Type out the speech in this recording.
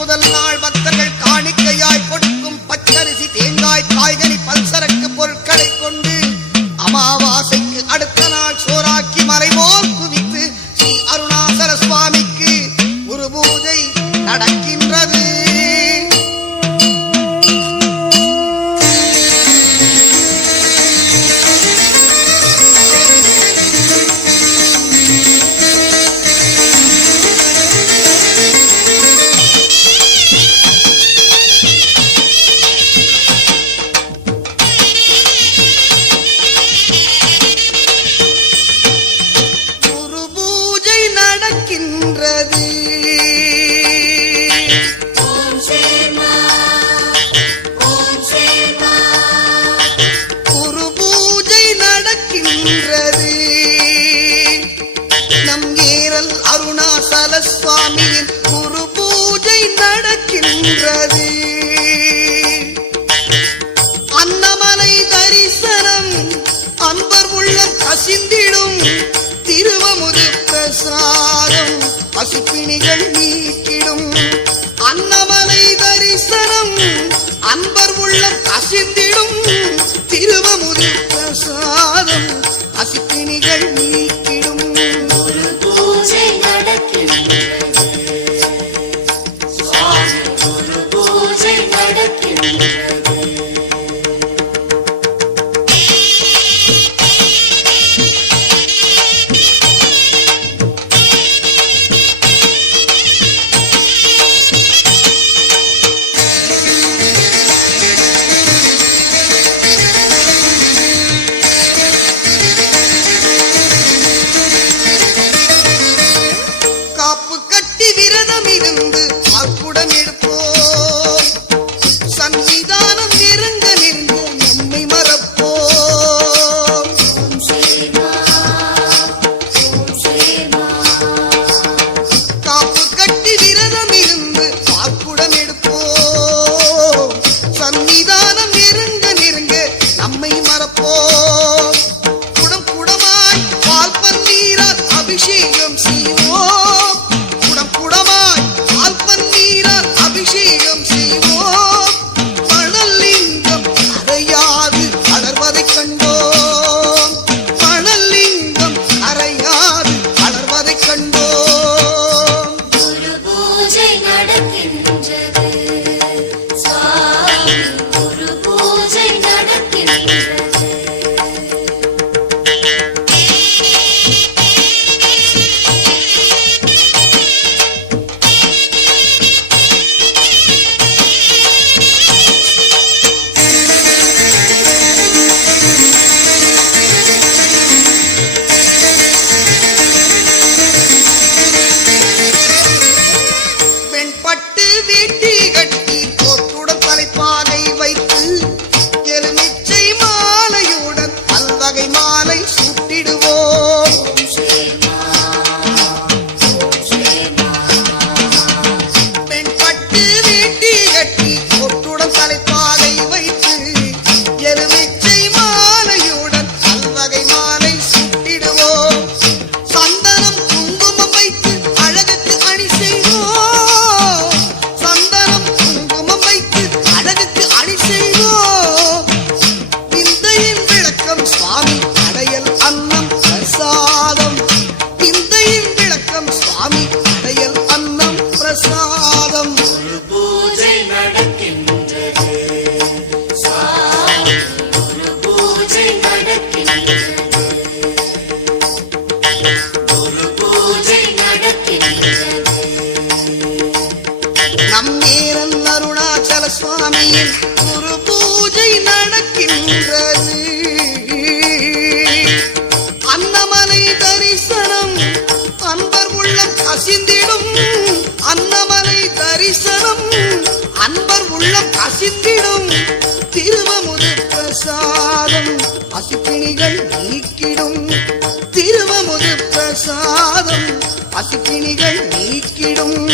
முதல் நாள் பக்தர்கள் காணிக்கையாய் கொடுக்கும் பச்சரிசி தேங்காய் காய்கறி பல்சரக்கு பொருட்களை கொண்டு அமாவாசை சுவாமியின் குரு பூஜை நடக்கின்றது. அன்னமலை தரிசனம் அன்பர் உள்ள கசிந்திடும். திருவமுது பிரசாதம் பசிப்பிணிகள் நீக்கிடும். அன்னமலை தரிசனம் அன்பர் உள்ள கசிந்திடும். திருவமுது see you. அசித்திடும் திருவமுத பிரசாதம் அசுக்கிணிகள் நீக்கிடும் திருவமுத பிரசாதம் அசுக்கிணிகள் நீக்கிடும்